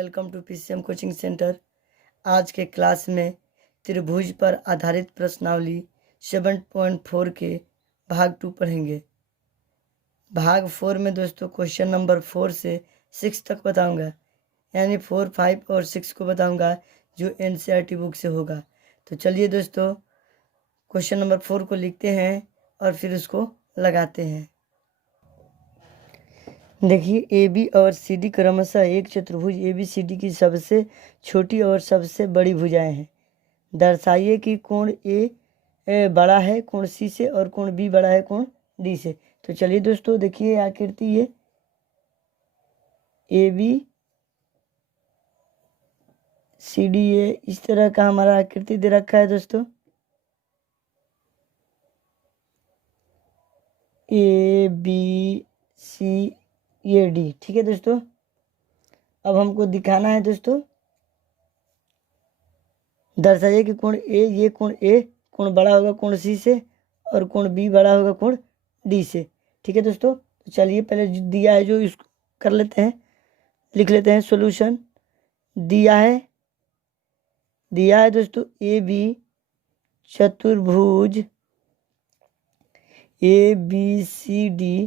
Welcome to PCM coaching centre. आज के class में त्रिभुज पर आधारित प्रश्नावली 7.4 के भाग 2 पढ़ेंगे। भाग 4 में दोस्तों क्वेश्चन नंबर 4 से 6 तक बताऊंगा, यानी 4, 5 और 6 को बताऊंगा जो एनसीईआरटी बुक से होगा। तो चलिए दोस्तों क्वेश्चन नंबर 4 को लिखते हैं और फिर उसको लगाते हैं। देखिए, ए बी और सी डी क्रमशः एक चतुर्भुज ए बी सी डी की सबसे छोटी और सबसे बड़ी भुजाएं हैं। दर्शाइए कि कोण ए बड़ा है कोण सी से और कोण बी बड़ा है कोण डी से। तो चलिए दोस्तों देखिए आकृति, ये ए बी सी डी ये इस तरह का हमारा आकृति दे रखा है दोस्तों। ए बी सी ये डी, ठीक है दोस्तों। अब हमको दिखाना है दोस्तों, दर्शाइए कि कोण ए कोण बड़ा होगा कोण सी से और कोण बी बड़ा होगा कोण डी से। ठीक है दोस्तों, तो चलिए पहले जो दिया है जो इसको कर लेते हैं, लिख लेते हैं। सॉल्यूशन दिया है दोस्तों, ए बी चतुर्भुज ए बी सी डी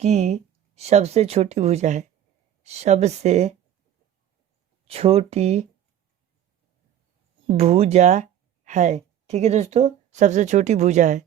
की सबसे छोटी भुजा है, सबसे छोटी भुजा है। ठीक है दोस्तों, सबसे छोटी भुजा है।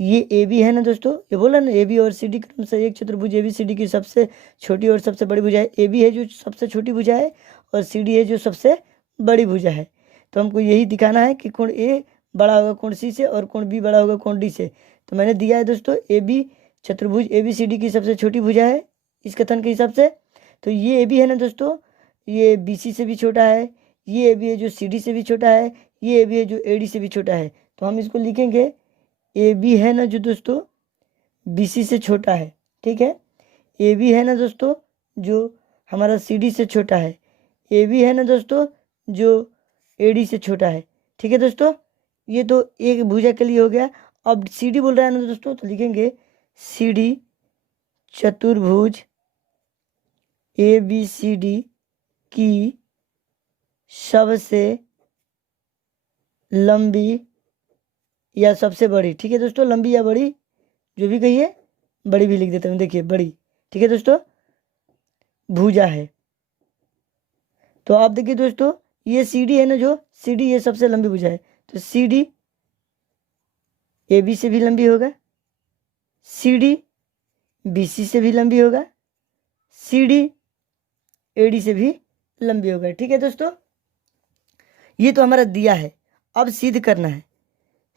ये ए बी है ना दोस्तों, ये बोला ना ए बी और सी डी क्रम से एक चतुर्भुज ए बी सी डी की सबसे छोटी और सबसे बड़ी भुजा है। ए बी है जो सबसे छोटी भुजा है और सी डी है जो सबसे बड़ी भुजा है। तो हमको यही दिखाना है कि कोण ए बड़ा होगा कोण सी से और कोण बी बड़ा होगा कोण डी से। तो मैंने दिया है दोस्तों, ए बी चतुर्भुज ए बी सी डी की सबसे छोटी भुजा है इस कथन के हिसाब से। तो ये ए बी है ना दोस्तों, ये बी सी से भी छोटा है, ये ए बी है जो सी डी से भी छोटा है, ये ए बी है जो ए डी से भी छोटा है। तो हम इसको लिखेंगे, ए बी है ना जो दोस्तों बी सी से छोटा है, ठीक है। ए बी है ना दोस्तों जो हमारा सी डी से छोटा है, ए बी है ना दोस्तों जो ए डी से छोटा है। ठीक है दोस्तों, ये तो एक भुजा के लिए हो गया। अब सी डी बोल रहा है ना दोस्तों, तो लिखेंगे सी डी चतुर्भुज ए बी सी डी की सबसे लंबी या सबसे बड़ी, ठीक है दोस्तों, लंबी या बड़ी जो भी कहिए, बड़ी भी लिख देता हूँ, देखिए बड़ी, ठीक है दोस्तों, भुजा है। तो आप देखिए दोस्तों, ये सी डी है ना जो सी डी ये सबसे लंबी भुजा है, तो सी डी ए बी से भी लंबी होगा, सी डी बी सी से भी लंबी होगा, सी डी ए डी से भी लंबी होगा। ठीक है दोस्तों, ये तो हमारा दिया है। अब सिद्ध करना है,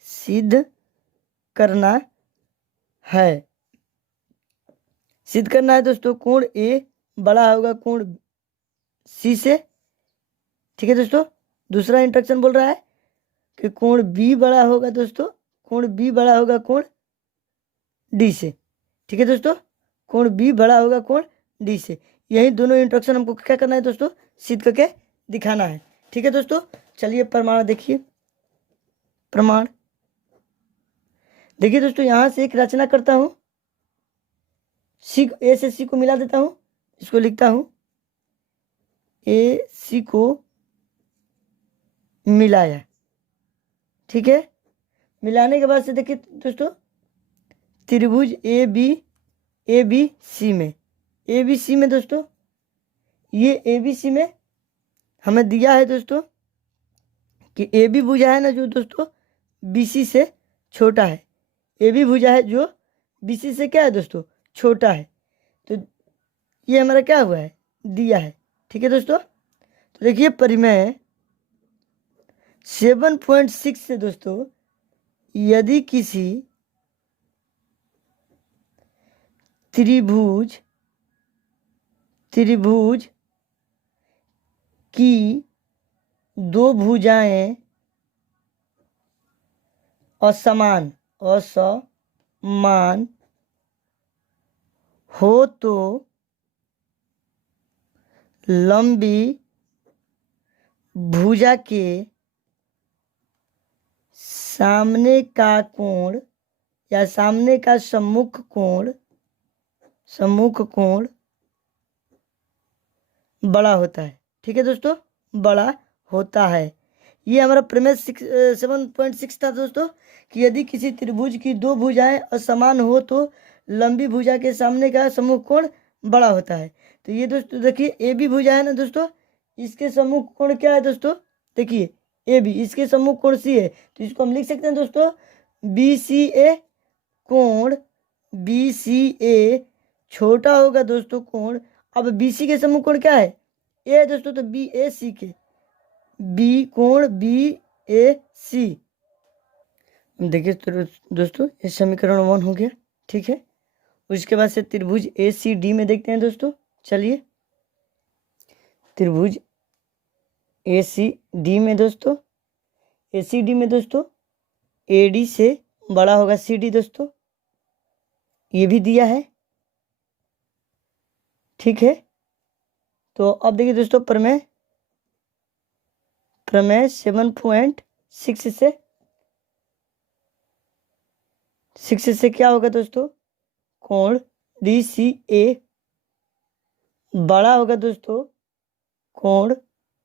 सिद्ध करना है दोस्तों, कोण ए बड़ा होगा कोण सी से। ठीक है दोस्तों, दूसरा इंस्ट्रक्शन बोल रहा है कि कोण बी बड़ा होगा दोस्तों, कोण बी बड़ा होगा कोण डी से। ठीक है दोस्तों, कोण बी बड़ा होगा कोण डी से। यही दोनों इंस्ट्रक्शन हमको क्या करना है दोस्तों, सिद्ध करके दिखाना है। ठीक है दोस्तों, चलिए प्रमाण देखिए। प्रमाण देखिए दोस्तों, यहां से एक रचना करता हूं, सी ए से सी को मिला देता हूं, इसको लिखता हूं ए सी को मिलाया। ठीक है, मिलाने के बाद से देखिए दोस्तों, त्रिभुज ए बी सी में दोस्तों, ये ए बी सी में हमें दिया है दोस्तों कि ए बी भुजा है ना जो दोस्तों बी सी से छोटा है, ए बी भुजा है जो बी सी से क्या है दोस्तों छोटा है। तो ये हमारा क्या हुआ है, दिया है। ठीक है दोस्तों, तो देखिए परिमेय 7.6 से दोस्तों, यदि किसी त्रिभुज की दो भुजाएं असमान हो तो लंबी भुजा के सामने का कोण या सामने का सम्मुख कोण बड़ा होता है। ठीक है दोस्तों, बड़ा होता है। ये हमारा प्रमेय 7.6 था दोस्तों, कि यदि किसी त्रिभुज की दो भुजाएं असमान हो तो लंबी भुजा के सामने का समूह कोण बड़ा होता है। तो ये दोस्तों देखिए ए बी भुजा है ना दोस्तों, इसके समूह कोण क्या है दोस्तों, देखिए ए बी, इसके समूह कोण सी है, तो इसको हम लिख सकते हैं दोस्तों बी सी ए। कोण बी सी ए छोटा होगा दोस्तों कोण, अब बी सी के समूह कोण क्या है, ए है दोस्तों, तो बी ए सी के, बी कोण बी ए सी। देखिए तो दोस्तों ये समीकरण 1 हो गया। ठीक है, उसके बाद से त्रिभुज ए सी डी में देखते हैं दोस्तों। चलिए त्रिभुज ए सी डी में दोस्तों, ए सी डी में दोस्तों ए डी से बड़ा होगा सी डी दोस्तों, ये भी दिया है। ठीक है, तो अब देखिए दोस्तों प्रमेय 7.6 से क्या होगा दोस्तों, कोण डी सी ए बड़ा होगा दोस्तों कोण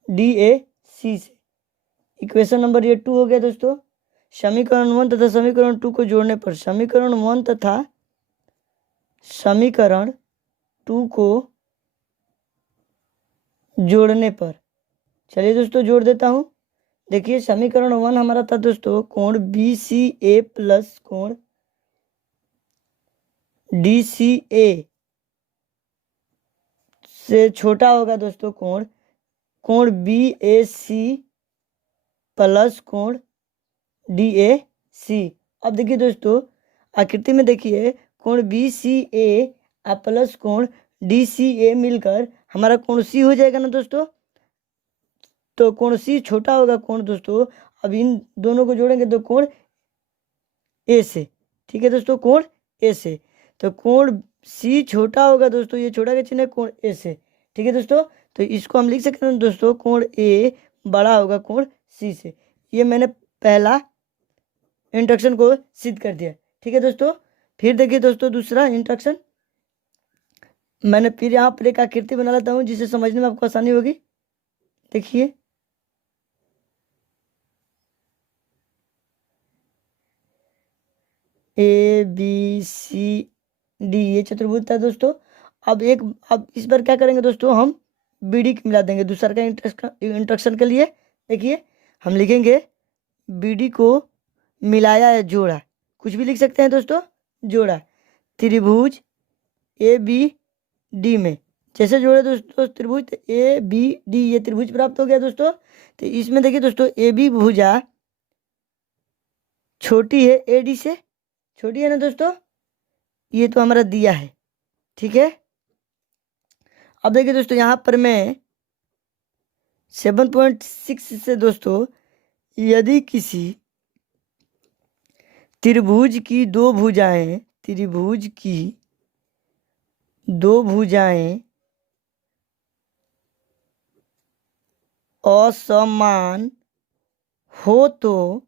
डी ए सी से। इक्वेशन नंबर ये 2 हो गया दोस्तों। समीकरण 1 तथा समीकरण 2 को जोड़ने पर, समीकरण 1 तथा समीकरण 2 को जोड़ने पर, चलिए दोस्तों जोड़ देता हूं। देखिए समीकरण 1 हमारा था दोस्तों कोण बी सी ए प्लस कोण डी सी ए से छोटा होगा दोस्तों कोण बी ए सी प्लस कोण डी ए सी। अब देखिए दोस्तों आकृति में देखिए कोण बी सी ए प्लस कोण डी सी ए मिलकर हमारा कोण सी हो जाएगा ना दोस्तों, तो कोण सी छोटा होगा कोण दोस्तों, अब इन दोनों को जोड़ेंगे तो कोण ए से। ठीक है दोस्तों, कोण ए से, तो कोण सी छोटा होगा दोस्तों, ये छोटा का चिन्ह है कोण ए से। ठीक है दोस्तों, तो इसको हम लिख सकते हैं दोस्तों कोण ए बड़ा होगा कोण सी से। ये मैंने पहला इंट्रोडक्शन को सिद्ध कर दिया। ठीक है दोस्तों, फिर देखिए दोस्तों दूसरा इंट्रोडक्शन, मैंने फिर यहाँ पर एक आकृति बना लेता हूँ जिसे समझने में आपको आसानी होगी। देखिए ए बी सी डी ये चतुर्भुज था दोस्तों। अब इस बार क्या करेंगे दोस्तों, हम बी डी मिला देंगे दूसरा का इंट्रोडक्शन के लिए। देखिए हम लिखेंगे बी डी को मिलाया है जोड़ा, कुछ भी लिख सकते हैं दोस्तों, जोड़ा त्रिभुज ए बी डी में। जैसे जोड़े दोस्तों त्रिभुज, तो ए बी डी ये त्रिभुज प्राप्त हो गया दोस्तों। तो इसमें देखिए दोस्तों ए बी भुजा छोटी है ए डी से, छोटी है ना दोस्तों, ये तो हमारा दिया है। ठीक है, अब देखिए दोस्तों यहाँ पर मैं 7.6 से दोस्तों, यदि किसी त्रिभुज की दो भुजाएं असमान हो तो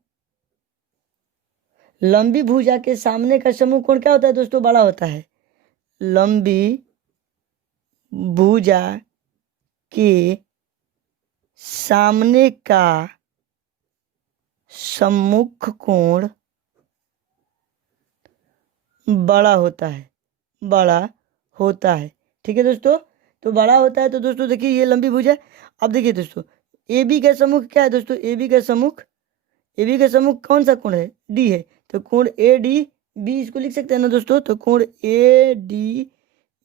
लंबी भुजा के सामने का समूह कोण क्या होता है दोस्तों, बड़ा होता है। लंबी भुजा के सामने का सम्मुख कोण बड़ा होता है। ठीक है दोस्तों, तो बड़ा होता है, तो दोस्तों देखिए ये लंबी भुजा। अब देखिए दोस्तों ए बी का सम्मुख क्या है दोस्तों, ए बी का सम्मुख कौन सा कोण है, डी है, तो कोण ए डी बी इसको लिख सकते हैं ना दोस्तों, तो कोण ए डी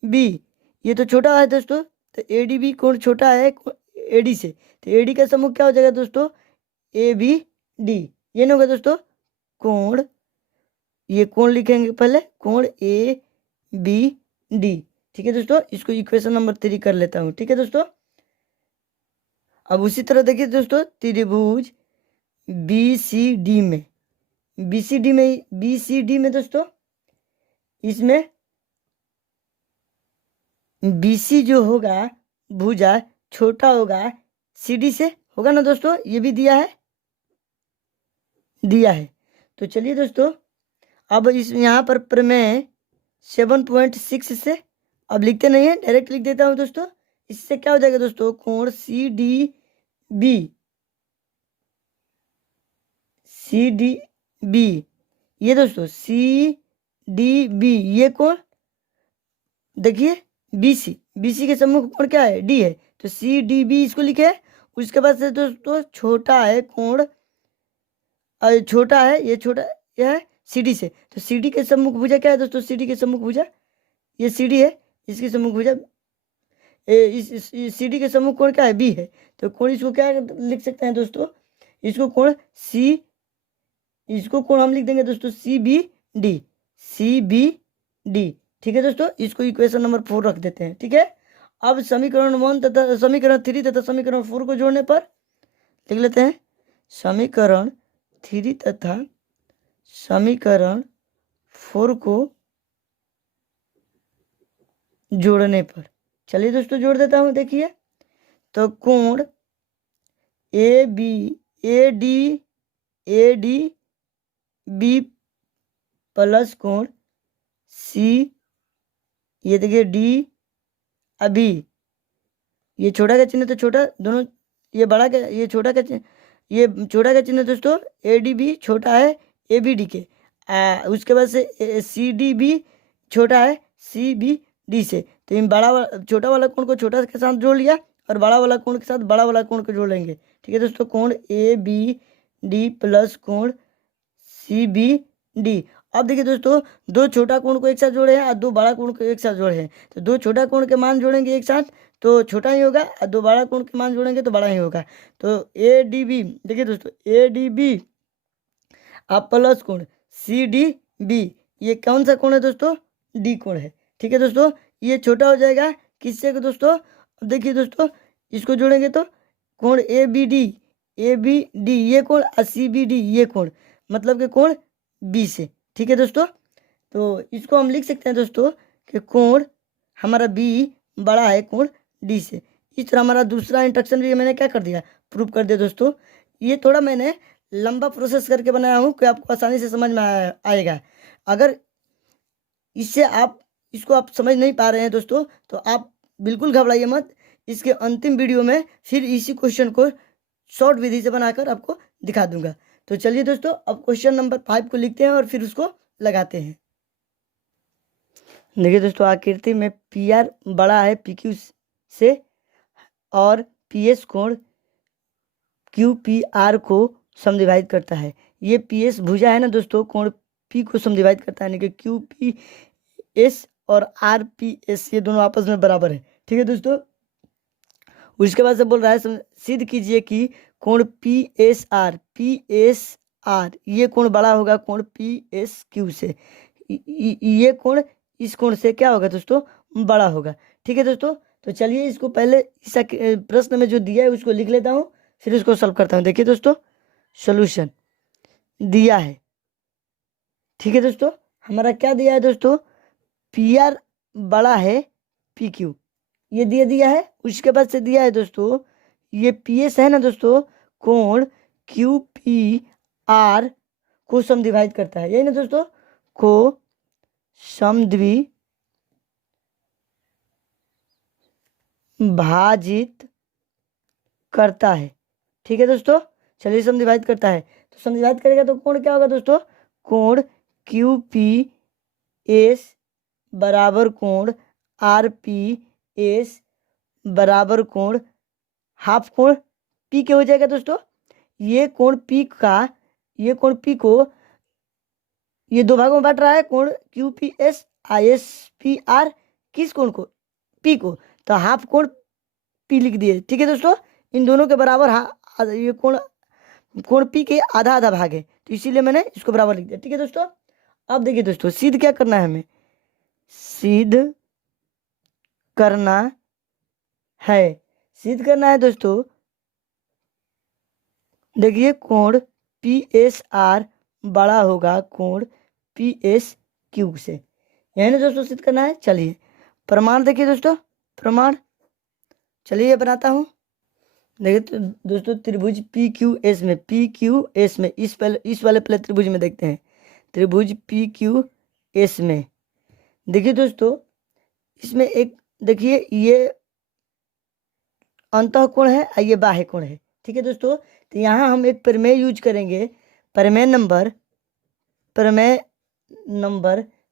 बी ये तो छोटा है दोस्तों, तो ए डी बी कोण छोटा है ए डी से, तो ए डी का सम्मुख क्या हो जाएगा दोस्तों, ए बी डी। ये नहीं होगा दोस्तों कोण, ये कोण लिखेंगे पहले कोण ए बी डी। ठीक है दोस्तों, इसको इक्वेशन नंबर 3 कर लेता हूँ। ठीक है दोस्तों, अब उसी तरह देखिए दोस्तों त्रिभुज बी सी डी में दोस्तों, इसमें बी सी जो होगा भुजा छोटा होगा सी डी से, होगा ना दोस्तों, ये भी दिया है। तो चलिए दोस्तों अब इस यहाँ पर प्रमेय 7.6 से, अब लिखते नहीं है डायरेक्ट लिख देता हूँ दोस्तों। इससे क्या हो जाएगा दोस्तों, कोण C D B, C D B, ये दोस्तों सी डी बी, ये कोण देखिए बीसी, बीसी के सम्मुख कोण क्या है, डी है, तो सी डी बी इसको लिखे। उसके बाद से दोस्तों छोटा है कोण, छोटा है ये, छोटा यह है सीडी से, तो सीडी के सम्मुख भुजा क्या है दोस्तों, सीडी के सम्मुख भुजा ये सीडी है, इसके सम्मुख भुजा इस सीडी के सम्मुख कोण क्या है, बी है, तो कोण इसको क्या लिख सकते हैं दोस्तों, इसको कोण सी, इसको कोण हम लिख देंगे दोस्तों C B D, C B D. ठीक है दोस्तों, इसको इक्वेशन नंबर 4 रख देते हैं। ठीक है, अब समीकरण 1 तथा समीकरण 3 तथा समीकरण 4 को जोड़ने पर लिख लेते हैं, समीकरण 3 तथा समीकरण 4 को जोड़ने पर, चलिए दोस्तों जोड़ देता हूं। देखिए तो कोण A B, A D B plus कोण सी, ये देखिए डी अभी, ये छोटा का चिन्ह तो छोटा दोनों, ये बड़ा का, ये छोटा का चिन्ह, ये छोटा का चिन्ह दोस्तों ए डी बी छोटा है ए बी डी के, उसके बाद से सी डी बी छोटा है सी बी डी से, तो इन छोटा वाला कोण को छोटा के साथ जोड़ लिया और बड़ा वाला कोण के साथ बड़ा वाला कोण को जोड़ लेंगे। ठीक है दोस्तों, कोण ए बी डी प्लस कोण सी बी डी। अब देखिए दोस्तों, दो छोटा कोण को एक साथ जोड़े हैं और दो बड़ा कोण को एक साथ जोड़े हैं, तो दो छोटा कोण के मान जोड़ेंगे एक साथ तो छोटा ही होगा और दो बड़ा कोण के मान जोड़ेंगे तो बड़ा ही होगा। तो ए डी बी, देखिए दोस्तों ए डी बी अब प्लस कोण सी डी बी, ये कौन सा कोण है दोस्तों, डी कोण है। ठीक है दोस्तों, ये छोटा हो जाएगा किससे को दोस्तों, देखिए दोस्तों इसको जोड़ेंगे तो कोण ए बी डी ये कोण और सी बी डी ये कोण, मतलब कि कोण बी से। ठीक है दोस्तों, तो इसको हम लिख सकते हैं दोस्तों कि कोण हमारा बी बड़ा है कोण डी से। इस तरह हमारा दूसरा इंस्ट्रक्शन भी मैंने क्या कर दिया, प्रूव कर दिया दोस्तों। ये थोड़ा मैंने लंबा प्रोसेस करके बनाया हूँ कि आपको आसानी से समझ में आएगा। अगर इससे आप इसको आप समझ नहीं पा रहे हैं दोस्तों तो आप बिल्कुल घबराइए मत, इसके अंतिम वीडियो में फिर इसी क्वेश्चन को शॉर्ट विधि से बनाकर आपको दिखा दूंगा। तो चलिए दोस्तों, अब क्वेश्चन नंबर 5 को लिखते हैं और फिर उसको लगाते हैं। देखिए दोस्तों, आकृति में पी आर बड़ा है पी क्यू से और पी एस कोण क्यू पी आर को समद्विभाजित करता है। ये पी एस भुजा है ना दोस्तों, कोण पी को समद्विभाजित करता है, यानी कि क्यू पी एस और आर पी एस ये दोनों आपस में बराबर है। ठीक है दोस्तों, उसके बाद से बोल रहा है सिद्ध कीजिए कि कोण पी एस आर ये कोण बड़ा होगा कोण पी एस क्यू से, ये कोण इस कोण से क्या होगा दोस्तों, बड़ा होगा। ठीक है दोस्तों, तो चलिए इसको पहले इस प्रश्न में जो दिया है उसको लिख लेता हूँ, फिर उसको सॉल्व करता हूँ। देखिए दोस्तों, सॉल्यूशन दिया है। ठीक है दोस्तों, हमारा क्या दिया है दोस्तों, पी आर बड़ा है पी क्यू, ये दिया है। उसके बाद से दिया है दोस्तों ये पी एस है ना दोस्तों, कोण क्यू पी आर को समद्विभाजित करता है, यही ना दोस्तों, को समद्विभाजित करता है। ठीक है दोस्तों, चलिए समद्विभाजित करता है, तो समद्विभाजित करेगा तो कोण क्या होगा दोस्तों, कोण क्यू पी एस बराबर कोण आर पी एस बराबर कोण हाफ कोण पी के हो जाएगा दोस्तों। ये कोण पी का, ये कोण पी को ये दो भागों में बांट रहा है, कोण Q P S I S P R, किस कोण को, पी को, तो हाफ कोण पी लिख दिए। ठीक है दोस्तों, इन दोनों के बराबर ये कोण पी के आधा आधा भाग है, तो इसीलिए मैंने इसको बराबर लिख दिया। ठीक है दोस्तों, अब देखिए दोस्तों सिद्ध क्या करना है, हमें सिद्ध करना है दोस्तों। देखिए कोण पी एस आर बड़ा होगा कोण पी एस क्यू से, यही ना दोस्तों सिद्ध करना है। चलिए प्रमाण देखिए दोस्तों, प्रमाण चलिए बनाता हूँ। देखिए तो दोस्तों त्रिभुज पी क्यू एस में इस वाले पहले त्रिभुज में देखते हैं, त्रिभुज पी क्यू एस में देखिए दोस्तों, इसमें एक देखिए ये अंतःकोण है और ये बाह्य कोण है। ठीक है दोस्तों, तो यहाँ हम एक प्रमेय यूज करेंगे, प्रमेय नंबर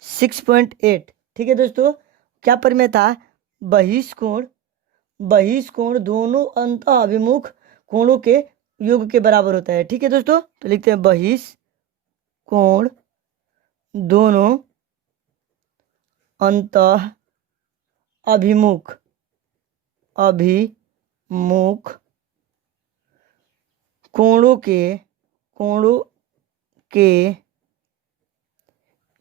6.8। ठीक है दोस्तों, क्या प्रमेय था? बहिष्कोण दोनों अंतः अभिमुख कोणों के योग के बराबर होता है। ठीक है दोस्तों, तो लिखते हैं बहिष्कोण दोनों अंतः अभिमुख कोणों के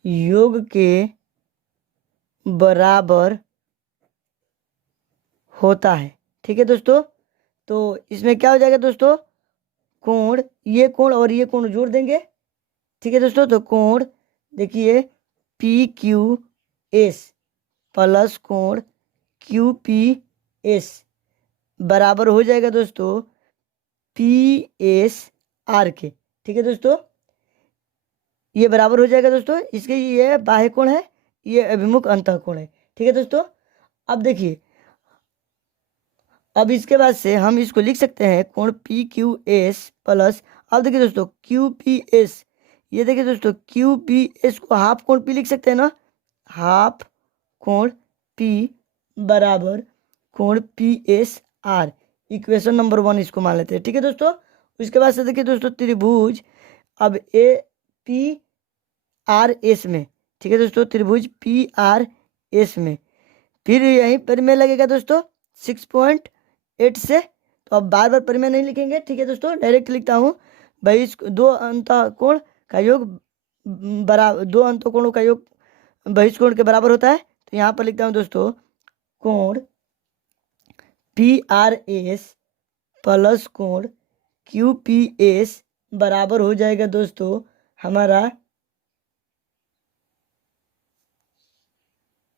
योग के बराबर होता है। ठीक है दोस्तों, तो इसमें क्या हो जाएगा दोस्तों? ये कोण और ये कोण जोड़ देंगे। ठीक है दोस्तों, तो कोण देखिए PQS प्लस कोण QPS बराबर हो जाएगा दोस्तों PSR के। ठीक है दोस्तों, ये बराबर हो जाएगा दोस्तों इसके, ये बाह्य कोण है, ये अभिमुख अंतः कोण है। ठीक है दोस्तों, अब देखिए, अब इसके बाद से हम इसको लिख सकते हैं कोण PQS प्लस, अब देखिए दोस्तों QPS, ये देखिए दोस्तों QPS को हाफ कोण P लिख सकते हैं ना, हाफ कोण P बराबर कोण PSR, इक्वेशन नंबर 1 इसको मान लेते हैं। ठीक है दोस्तों, उसके बाद से देखिए दोस्तों त्रिभुज अब PRS में, ठीक है दोस्तों, त्रिभुज PRS में फिर यहीं प्रमेय लगेगा दोस्तों 6.8 से, तो अब बार बार प्रमेय नहीं लिखेंगे। ठीक है दोस्तों, डायरेक्ट लिखता हूँ, दो अंतःकोण का योग बहिष्कोण के बराबर होता है। तो यहाँ पर लिखता हूँ दोस्तों कोण PRS प्लस कोण QPS बराबर हो जाएगा दोस्तों हमारा,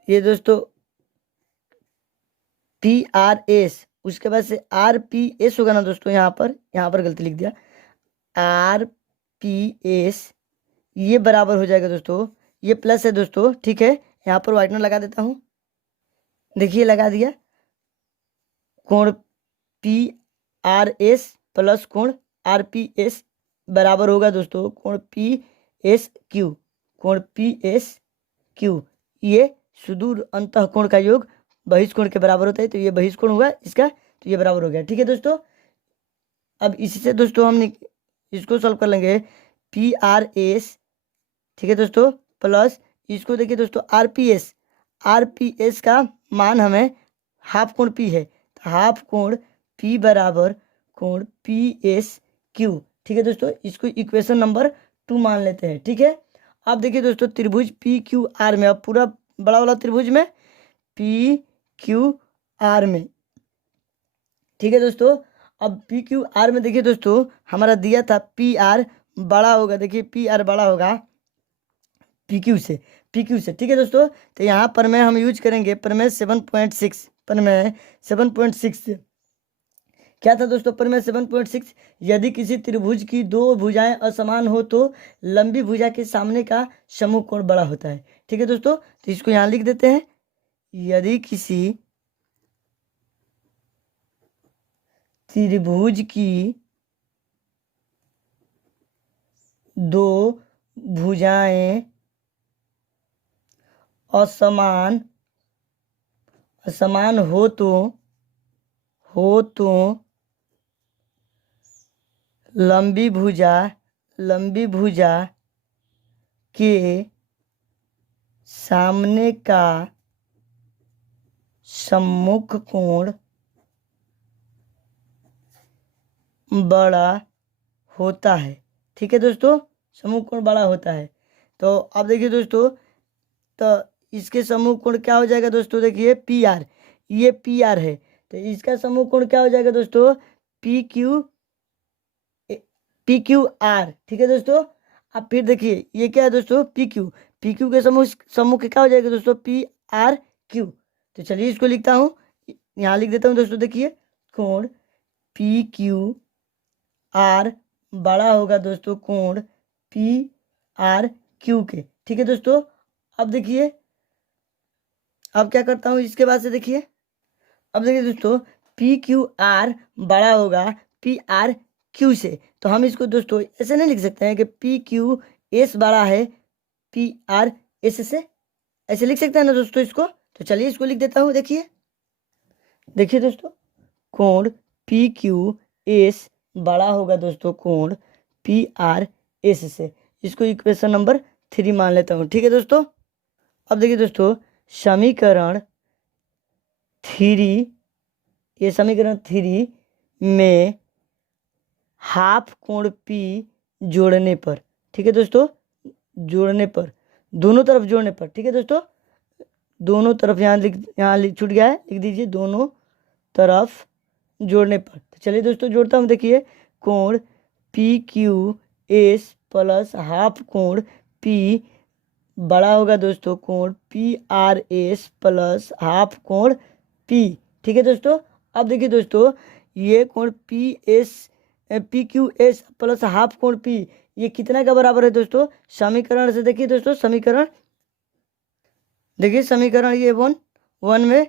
ये दोस्तों PRS, उसके बाद से RPS होगा ना दोस्तों, यहाँ पर गलती लिख दिया, RPS ये बराबर हो जाएगा दोस्तों, ये प्लस है दोस्तों। ठीक है, यहाँ पर व्हाइटनर लगा देता हूँ, देखिए लगा दिया, कोण PRS प्लस कोण RPS बराबर होगा दोस्तों कोण PSQ, ये सुदूर अंतःकोण का योग बहिष्कोण के बराबर होता है। तो ये बहिष्कोण हुआ इसका, तो ये बराबर हो गया। ठीक है दोस्तों, अब इसी से दोस्तों हम इसको सॉल्व कर लेंगे, PRS, ठीक है दोस्तों, प्लस इसको देखिए दोस्तों RPS का मान हमें हाफ कोण P है, तो हाफ कोण P बराबर कोण PSQ। ठीक है दोस्तों, इसको इक्वेशन नंबर 2 मान लेते हैं। ठीक है, अब देखिए दोस्तों त्रिभुज PQR में, अब पूरा बड़ा वाला त्रिभुज में PQR में, ठीक है दोस्तों, अब PQR में देखिए दोस्तों हमारा दिया था PR बड़ा होगा, देखिए PR बड़ा होगा PQ से। ठीक है दोस्तों, तो यहाँ पर मैं हम यूज करेंगे प्रमेय 7.6, क्या था दोस्तों प्रमेय 7.6? यदि किसी त्रिभुज की दो भुजाएं असमान हो तो लंबी भुजा के सामने का समूह कोण बड़ा होता है। ठीक है दोस्तों, तो इसको यहाँ लिख देते हैं, यदि किसी त्रिभुज की दो भुजाएं असमान हो तो लंबी भुजा के सामने का सम्मुख कोण बड़ा होता है। ठीक है दोस्तों, समूह कोण बड़ा होता है। तो अब देखिए दोस्तों, तो इसके समूह कोण क्या हो जाएगा दोस्तों, देखिए PR, ये PR है, तो इसका समूह कोण क्या हो जाएगा दोस्तों PQR। ठीक है दोस्तों, अब फिर देखिए ये क्या है दोस्तों PQ के समूह के क्या हो जाएगा दोस्तों PRQ। तो चलिए इसको लिखता हूँ, यहाँ लिख देता हूँ दोस्तों, देखिए कोण PQR बड़ा होगा दोस्तों कोण PRQ के। ठीक है दोस्तों, अब देखिए, अब क्या करता हूँ इसके बाद से देखिए, अब देखिए दोस्तों पी क्यू आर बड़ा होगा पी आर क्यू से, तो हम इसको दोस्तों ऐसे नहीं लिख सकते हैं कि पी क्यू एस बड़ा है पी आर एस से, ऐसे लिख सकते हैं ना दोस्तों इसको। तो चलिए इसको लिख देता हूँ। देखिए दोस्तों, कोण पी क्यू एस बड़ा होगा दोस्तों कोण पी आर एस से। इसको इक्वेशन नंबर 3 मान लेता हूँ। ठीक है दोस्तों। अब देखिए दोस्तों, समीकरण 3, ये समीकरण 3 में हाफ कोण पी जोड़ने पर, ठीक है दोस्तों, जोड़ने पर, दोनों तरफ जोड़ने पर, ठीक है दोस्तों, दोनों तरफ यहाँ छूट गया है, लिख दीजिए दोनों तरफ जोड़ने पर। तो चलिए दोस्तों जोड़ता हूँ। देखिए, कोण P Q S plus half कोण पी बड़ा होगा दोस्तों कोण P R S plus half कोण पी। ठीक है दोस्तों। अब देखिए दोस्तों, ये कोण P Q S plus half कोण पी, ये कितना का बराबर है दोस्तों? समीकरण से देखिए दोस्तों, समीकरण देखिए, समीकरण ये वन में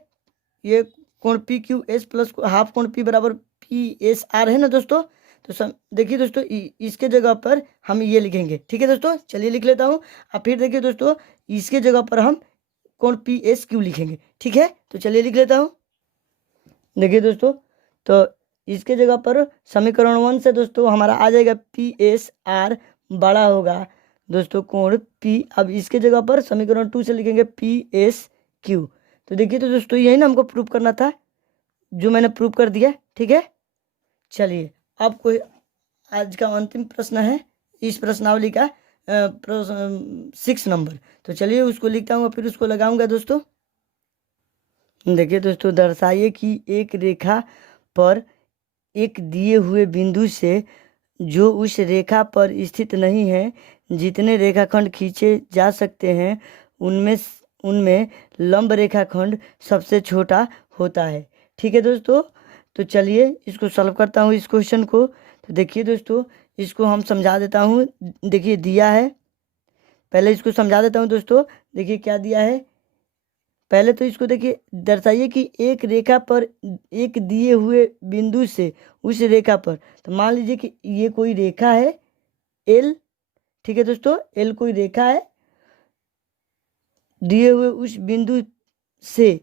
ये कोण P Q S plus half कोण पी बराबर पी एस आर है ना दोस्तों। तो देखिए दोस्तों, इसके जगह पर हम ये लिखेंगे। ठीक है दोस्तों, चलिए लिख लेता हूँ। अब फिर देखिए दोस्तों, इसके जगह पर हम कोण पी एस क्यू लिखेंगे। ठीक है, तो चलिए लिख लेता हूँ। देखिए दोस्तों, तो इसके जगह पर समीकरण 1 से दोस्तों हमारा आ जाएगा पी एस आर बड़ा होगा दोस्तों कोण पी। अब इसके जगह पर समीकरण 2 से लिखेंगे पी एस क्यू। तो देखिए तो दोस्तों, यही ना हमको प्रूव करना था, जो मैंने प्रूव कर दिया। ठीक है, चलिए अब कोई आज का अंतिम प्रश्न है इस प्रश्नावली का 6 नंबर। तो चलिए उसको लिखता हूँ, फिर उसको लगाऊंगा दोस्तों। देखिए दोस्तों, दर्शाइए कि एक रेखा पर एक दिए हुए बिंदु से जो उस रेखा पर स्थित नहीं है, जितने रेखाखंड खींचे जा सकते हैं उनमें लंब रेखाखंड सबसे छोटा होता है। ठीक है दोस्तों, तो चलिए इसको सॉल्व करता हूँ इस क्वेश्चन को। तो देखिए दोस्तों, इसको हम समझा देता हूँ। देखिए दिया है, पहले इसको समझा देता हूँ दोस्तों। देखिए क्या दिया है, पहले तो इसको देखिए, दर्शाइए कि एक रेखा पर एक दिए हुए बिंदु से उस रेखा पर, तो मान लीजिए कि ये कोई रेखा है एल। ठीक है दोस्तों, एल कोई रेखा है दिए हुए उस बिंदु से।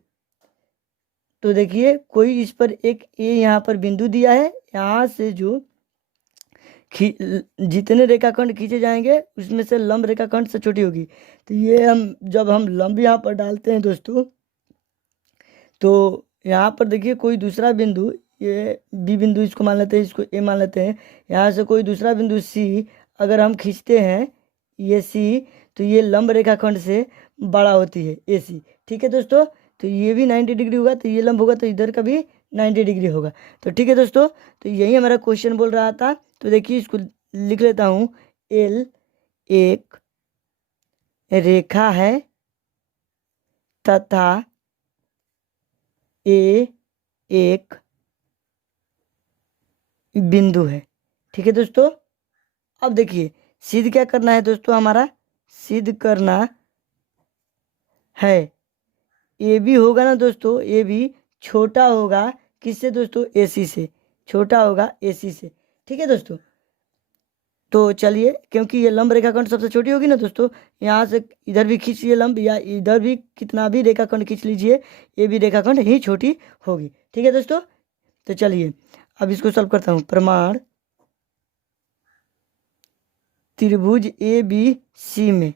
तो देखिए कोई इस पर एक ए यहाँ पर बिंदु दिया है, यहाँ से जो जितने रेखाखंड खींचे जाएंगे उसमें से लंब रेखाखंड से छोटी होगी। तो ये जब हम लंब यहाँ पर डालते हैं दोस्तों, तो यहाँ पर देखिए कोई दूसरा बिंदु, ये बी बिंदु इसको मान लेते हैं, इसको ए मान लेते हैं, यहाँ से कोई दूसरा बिंदु सी अगर हम खींचते हैं, ये सी, तो ये लंब रेखाखंड से बड़ा होती है ए सी। ठीक है दोस्तों, तो ये भी 90 डिग्री होगा, तो ये लंब होगा, तो इधर का भी 90 डिग्री होगा। तो ठीक है दोस्तों, तो यही हमारा क्वेश्चन बोल रहा था। तो देखिए इसको लिख लेता हूँ, एल एक रेखा है तथा ए एक बिंदु है। ठीक है दोस्तों, अब देखिए सिद्ध क्या करना है दोस्तों, हमारा सिद्ध करना है ए बी होगा ना दोस्तों, ए बी छोटा होगा किससे दोस्तों? ए सी से, छोटा होगा ए सी से। ठीक है दोस्तों, तो चलिए, क्योंकि ये लंब रेखाखंड सबसे छोटी होगी ना दोस्तों, यहाँ से इधर भी खींचिए लंब, या इधर भी कितना भी रेखाखंड खींच लीजिए, ये भी रेखाखंड ही छोटी होगी। ठीक है दोस्तों, तो चलिए अब इसको सॉल्व करता हूँ। प्रमाण त्रिभुज ए बी सी में,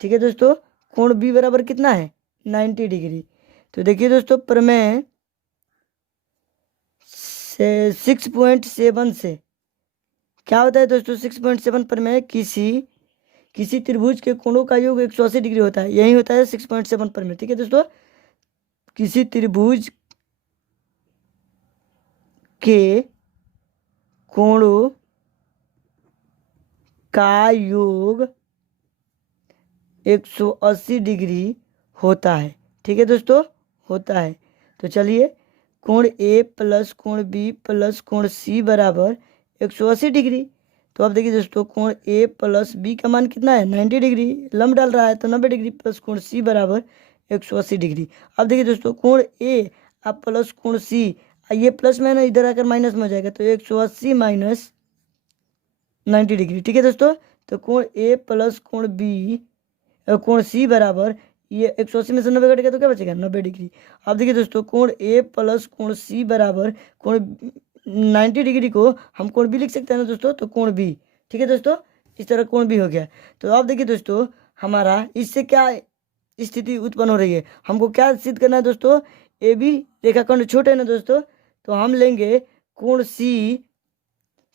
ठीक है दोस्तों, कोण बी बराबर कितना है? 90 डिग्री। तो देखिए दोस्तों, प्रमेय 6.7 से क्या होता है दोस्तों? 6.7 प्रमेय किसी त्रिभुज के कोणों का योग 180 डिग्री होता है, यही होता है 6.7 प्रमेय। ठीक है दोस्तों, किसी त्रिभुज के कोणों का योग 180 डिग्री होता है। ठीक है दोस्तों, होता है। तो चलिए, कोण ए प्लस कोण बी प्लस कोण सी बराबर 180 डिग्री। तो अब देखिए दोस्तों, कोण ए प्लस बी का मान कितना है? 90 डिग्री। लंब डाल रहा है तो 90 डिग्री प्लस कोण सी बराबर 180 डिग्री। अब देखिए दोस्तों, कोण ए अब प्लस कोण सी, ये प्लस में है ना, इधर आकर माइनस में हो जाएगा, तो 180 माइनस 90 डिग्री। ठीक है दोस्तों, तो कोण ए प्लस कोण बी कोण सी बराबर, ये 180 में से 90 कटेगा तो क्या बचेगा, 90 डिग्री। अब देखिए दोस्तों, कोण ए प्लस कोण सी बराबर कोण 90 डिग्री को हम कोण बी लिख सकते हैं ना दोस्तों, तो कोण बी। ठीक है दोस्तों, इस तरह कोण बी हो गया। तो अब देखिए दोस्तों, हमारा इससे क्या स्थिति उत्पन्न हो रही है, हमको क्या सिद्ध करना है दोस्तों, ए बी रेखाखंड छोटे है ना दोस्तों, तो हम लेंगे कोण सी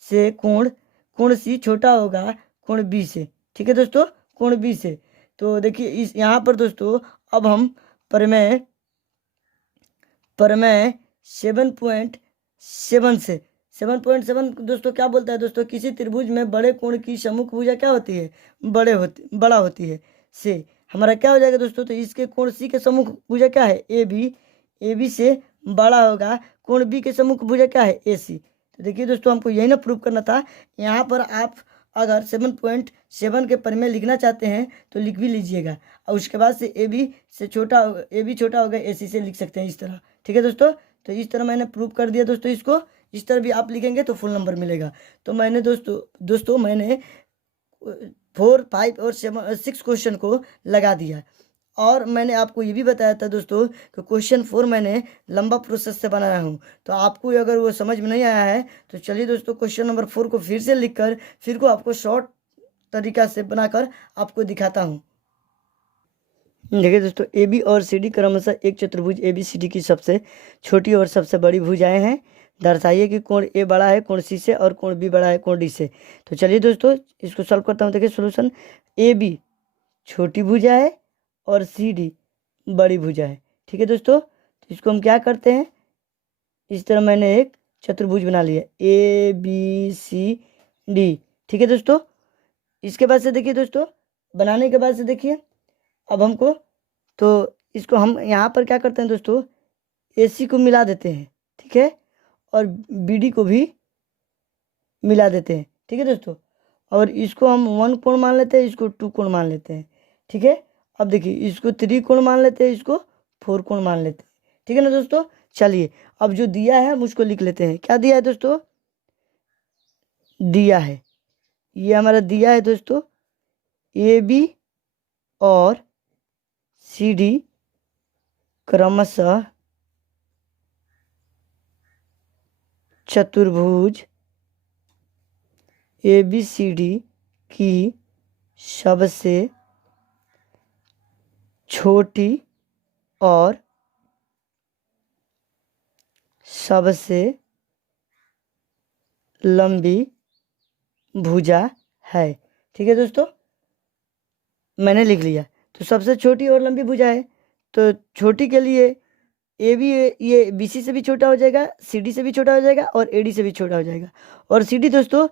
से कोण सी छोटा होगा कोण बी से। ठीक है दोस्तों, कोण बी से। तो देखिए इस यहाँ पर दोस्तों, अब हम प्रमेय 7.7 से 7.7 दोस्तों क्या बोलता है दोस्तों, किसी त्रिभुज में बड़े कोण की सम्मुख भुजा क्या होती है, बड़ा होती है से। हमारा क्या हो जाएगा दोस्तों, तो इसके कोण सी के सम्मुख भुजा क्या है, ए बी से बड़ा होगा कोण बी के सम्मुख भुजा क्या है, ए सी। तो देखिए दोस्तों, हमको यही ना प्रूव करना था। यहाँ पर आप अगर 7.7 के प्रमेय लिखना चाहते हैं तो लिख भी लीजिएगा, और उसके बाद से ए बी छोटा होगा ए सी से लिख सकते हैं इस तरह। ठीक है दोस्तों, तो इस तरह मैंने प्रूव कर दिया दोस्तों इसको। इस तरह भी आप लिखेंगे तो फुल नंबर मिलेगा। तो मैंने दोस्तों मैंने 4, 5 और 6 क्वेश्चन को लगा दिया, और मैंने आपको ये भी बताया था दोस्तों कि क्वेश्चन 4 मैंने लंबा प्रोसेस से बनाया हूँ। तो आपको अगर वो समझ में नहीं आया है तो चलिए दोस्तों, क्वेश्चन नंबर 4 को फिर से लिखकर फिर को आपको शॉर्ट तरीका से बनाकर आपको दिखाता हूँ। देखिए दोस्तों, ए बी और सी डी क्रमशः एक चतुर्भुज ए बी सी डी की सबसे छोटी और सबसे बड़ी भुजाएं हैं। दर्शाइए कि कोण ए बड़ा है कोण सी से और कोण बी बड़ा है कोण डी से। तो चलिए दोस्तों, इसको सॉल्व करता हूँ। देखिए सोल्यूशन, ए बी छोटी भुजा है और सी डी बड़ी भुजा है। ठीक है दोस्तों, तो इसको हम क्या करते हैं, इस तरह मैंने एक चतुर्भुज बना लिया, ए बी सी डी। ठीक है दोस्तों, इसके बाद से देखिए दोस्तों, बनाने के बाद से देखिए अब हमको, तो इसको हम यहाँ पर क्या करते हैं दोस्तों, ए सी को मिला देते हैं। ठीक है, और बी डी को भी मिला देते हैं। ठीक है दोस्तों, और इसको हम 1 कोण मान लेते हैं, इसको 2 कोण मान लेते हैं। ठीक है, अब देखिए इसको 3 कोण मान लेते हैं, इसको 4 कोण मान लेते हैं। ठीक है ना दोस्तों, चलिए अब जो दिया है हम उसको लिख लेते हैं। क्या दिया है दोस्तों, दिया है, ये हमारा दिया है दोस्तों, ए बी और सी डी क्रमशः चतुर्भुज ए बी सी डी की सबसे छोटी और सबसे लंबी भुजा है। ठीक है दोस्तों, मैंने लिख लिया। तो सबसे छोटी और लंबी भुजा है, तो छोटी के लिए ए बी, ये बी सी से भी छोटा हो जाएगा, सी डी से भी छोटा हो जाएगा और ए डी से भी छोटा हो जाएगा, और सी डी दोस्तों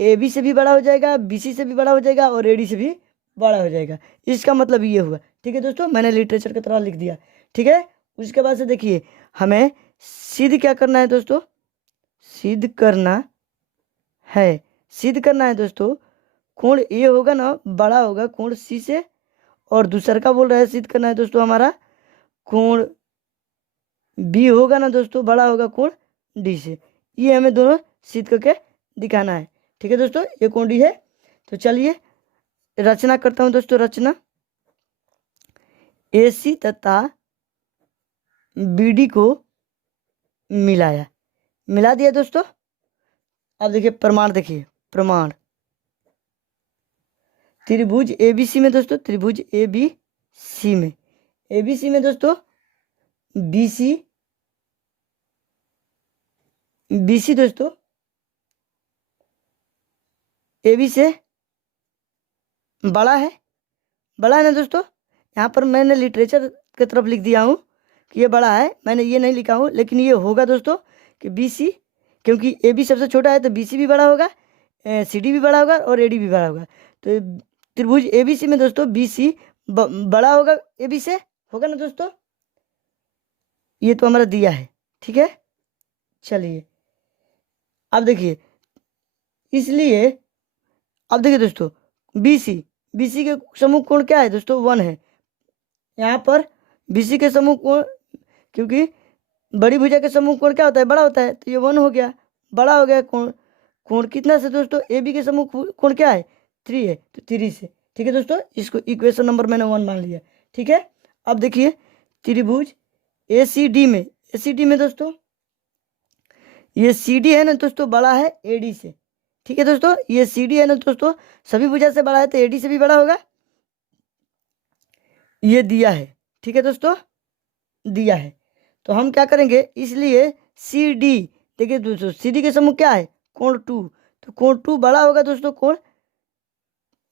ए बी से भी बड़ा हो जाएगा, बी सी से भी बड़ा हो जाएगा और ए डी से भी बड़ा हो जाएगा। इसका मतलब ये हुआ। ठीक है दोस्तों, मैंने लिटरेचर की तरह लिख दिया। ठीक है, उसके बाद से देखिए हमें सिद्ध क्या करना है दोस्तों, सिद्ध करना है दोस्तों, कोण ए होगा ना बड़ा होगा कोण सी से, और दूसरा का बोल रहा है सिद्ध करना है दोस्तों हमारा कोण बी होगा ना दोस्तों बड़ा होगा कोण डी से। ये हमें दोनों सिद्ध करके दिखाना है। ठीक है दोस्तों, ये कोण डी है। तो चलिए रचना करता हूँ दोस्तों, रचना, ए सी तथा बी डी को मिला दिया दोस्तों। अब देखिए प्रमाण, देखिए प्रमाण, त्रिभुज ए बी सी में दोस्तों, त्रिभुज ए बी सी में दोस्तों बी सी दोस्तों ए बी से बड़ा है ना दोस्तों। यहाँ पर मैंने लिटरेचर की तरफ लिख दिया हूँ कि ये बड़ा है, मैंने ये नहीं लिखा हूँ, लेकिन ये होगा दोस्तों कि बी सी, क्योंकि ए बी सबसे छोटा है तो बी सी भी बड़ा होगा, सी डी भी बड़ा होगा और ए डी भी बड़ा होगा। तो त्रिभुज ए बी सी में दोस्तों बी सी बड़ा होगा ए बी से, होगा ना दोस्तों। ये तो हमारा दिया है। ठीक है, चलिए अब देखिए, इसलिए अब देखिए दोस्तों, बी सी के समूह कोण क्या है दोस्तों, 1 है। यहाँ पर बी सी के समूह कोण, क्योंकि बड़ी भुजा के समूह कोण क्या होता है? बड़ा होता है, तो ये 1 हो गया, बड़ा हो गया कोण। कोण कितना से दोस्तों? ए बी के समूह कोण क्या है? 3 है, तो 3 से। ठीक है दोस्तों, इसको इक्वेशन नंबर मैंने 1 मान लिया। ठीक है, अब देखिए त्रिभुज ए सी डी में दोस्तों ये सी डी है ना दोस्तों, बड़ा है ए डी से। ठीक है दोस्तों, ये सी डी है ना दोस्तों, सभी भुजा से बड़ा है, तो ए डी से भी बड़ा होगा। ये दिया है, ठीक है दोस्तों, दिया है। तो हम क्या करेंगे, इसलिए सी डी, देखिए दोस्तों सी डी के समूह क्या है? कोण 2, तो कोण 2 बड़ा होगा दोस्तों कोण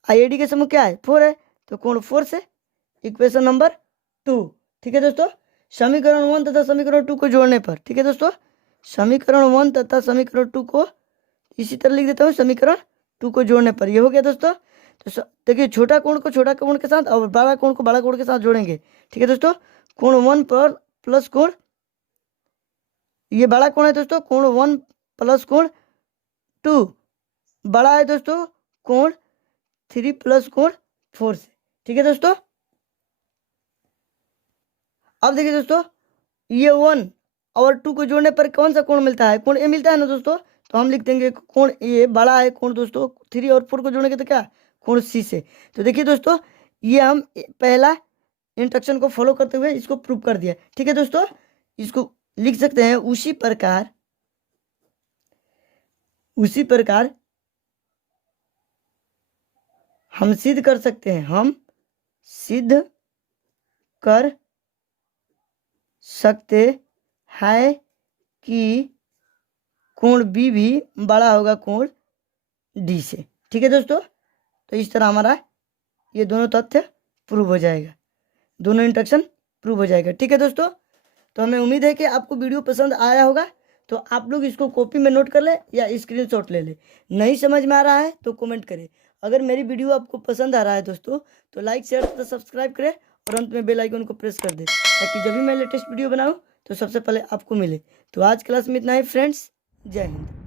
ए डी के समूह क्या है? 4 है, तो कोण 4 से। Equation number 2। ठीक है दोस्तों, समीकरण 1 तथा समीकरण 2 को जोड़ने पर, ठीक है दोस्तों, समीकरण 1 तथा समीकरण 2 को इसी तरह लिख देता हूँ, समीकरण 2 को जोड़ने पर ये हो गया दोस्तों। तो देखिए छोटा कोण को छोटा कोण के साथ और बड़ा कोण को बड़ा कोण के साथ जोड़ेंगे। ठीक है दोस्तों, कोण 1 पर प्लस कोण, ये बड़ा कोण है दोस्तों, कोण 1 प्लस कोण 2, बड़ा है दोस्तों कोण 3 प्लस कोण 4 से। ठीक है दोस्तों, अब देखिए दोस्तों ये 1 और 2 को जोड़ने पर कौन सा कोण मिलता है? कोण ए मिलता है ना दोस्तों, तो हम लिख देंगे कोण ए बड़ा है कोण दोस्तों 3 और 4 को जोड़ेंगे तो क्या? कोण सी से। तो देखिए दोस्तों, ये हम पहला इंस्ट्रक्शन को फॉलो करते हुए इसको प्रूव कर दिया। ठीक है दोस्तों, इसको लिख सकते हैं उसी प्रकार हम सिद्ध कर सकते हैं, हम सिद्ध कर सकते हैं कि कोण बी भी बड़ा होगा कोण डी से। ठीक है दोस्तों, तो इस तरह हमारा ये दोनों तथ्य प्रूव हो जाएगा, दोनों इंस्ट्रक्शन प्रूव हो जाएगा। ठीक है दोस्तों, तो हमें उम्मीद है कि आपको वीडियो पसंद आया होगा, तो आप लोग इसको कॉपी में नोट कर ले या स्क्रीनशॉट ले ले। नहीं समझ में आ रहा है तो कमेंट करें। अगर मेरी वीडियो आपको पसंद आ रहा है दोस्तों, तो लाइक शेयर तथा सब्सक्राइब करें और अंत में बेल आइकन को प्रेस कर दे, ताकि जब भी मैं लेटेस्ट वीडियो बनाऊं तो सबसे पहले आपको मिले। तो आज क्लास में इतना ही फ्रेंड्स, जय हिंद।